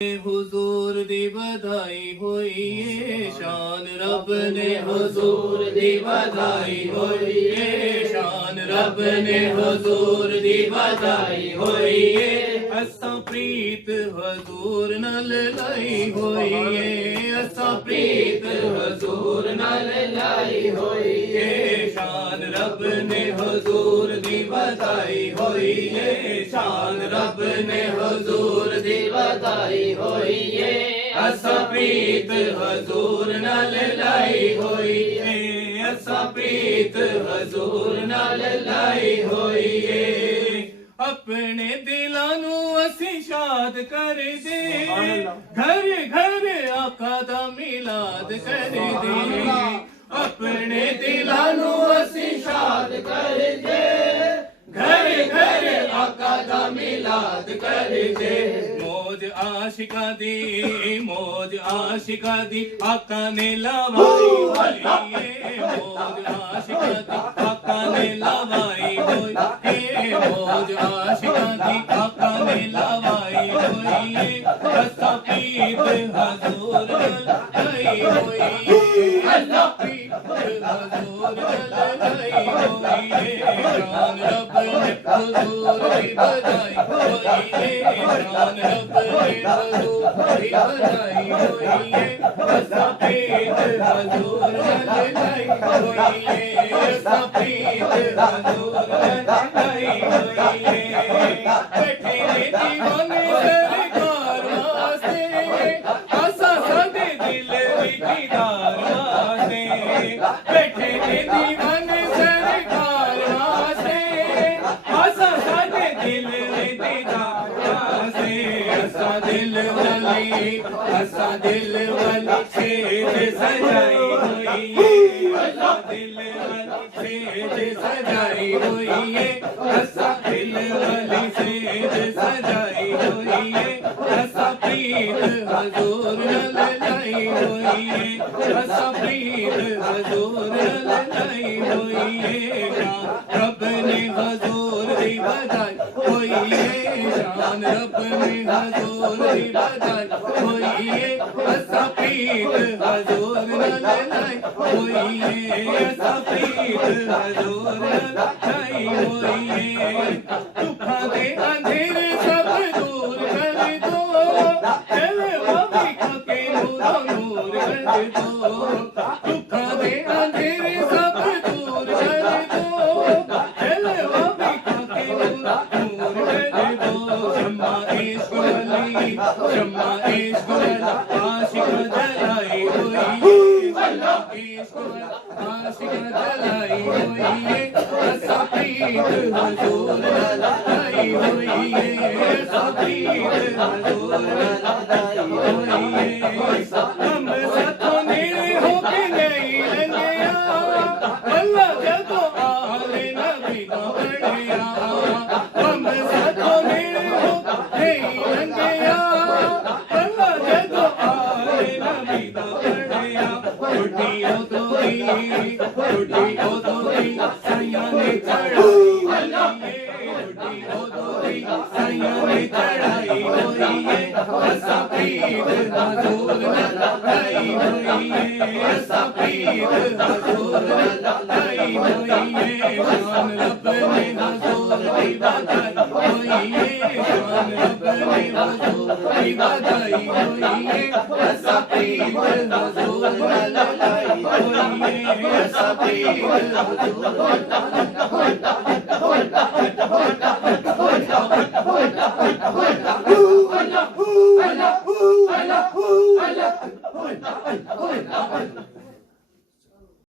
हुजूर दी बधाई होइए शान रब ने हुजूर दी बधाई होइए शान रब ने हुजूर दी बधाई होइए असा प्रीत हुजूर नाल लाई होइए असा प्रीत हुजूर नाल लाई होइए शान रब ने हुजूर दी बधाई होइए शान रब ने हुजूर दी बधाई होइए असा प्रीत हुजूर नाल लाई होइए असा प्रीत हुजूर नाल लाई होइए अपने दिलां नू असी शाद कर दे घर घर आका दा मिलाद कर दे अपने दिलां नू असी शाद कर दे घर घर आका दा मिलाद कर दे मौज आशिका दी आका ने लवाई होइए मौज आशिका दी आका ने लवाई होइए मौज आशिका दी आका ने लवाई होइए असा प्रीत हुजूर लाई होइए असा प्रीत हुजूर लाई होइए शान रब ने हुजूर दी बधाई होइए शान रब ने हुजूर दी बधाई होइए असा प्रीत हुजूर लाई होइए असा प्रीत हुजूर लाई होइए बैठे ने दीवाने सरकार वास्ते असा साडे दिल दी दीदार वास्ते बैठे ने दीवाने सरकार वास्ते असा साडे दिल दी दीदार वास्ते असा दिल वाली सेज सजाई होइए असा दिल वाली सेज सजाई होइए असा दिल वाली सेज सजाई होइए असा प्रीत हुजूर नाल लाई होइए असा प्रीत हुजूर नाल लाई होइए रब ने हुजूर दी बधाई होइए शान रब ने हुजूर दी बधाई होइए असा प्रीत हुजूर नाल लाई होइए असा प्रीत हुजूर नाल लाई होइए दुखा दे अंधेरे सब दूर कर दो चले बाबी के नूर कर दो दुखा दे अंधेरे सब दूर कर दो चले बाबी के नूर कर दो शम्मा इश्क वाली आशिक जलाई होइए शम्मा इश्क आशिक जलाई होइए असा प्रीत हुजूर लाई होइए असा प्रीत हुजूर लाई होइए हम साथों नेड़े होके नहीं लंघिया अल्लाह जदों आले नबी दा बढ़िया हम साथों नेड़े होके नहीं लंघिया अल्लाह जदों आले नबी दा बढ़िया टूटी ओदोरी साया ने चढ़ाई होइए साया ने चढ़ाई होइए असा प्रीत हुजूर लाई होइए असा प्रीत हुजूर लाई होइए शान रब ने हुजूर दी बधाई होइए शान रब ने हुजूर दी बधाई होइए असा प्रीत हुजूर लाई होइए असा प्रीत हुजूर Allah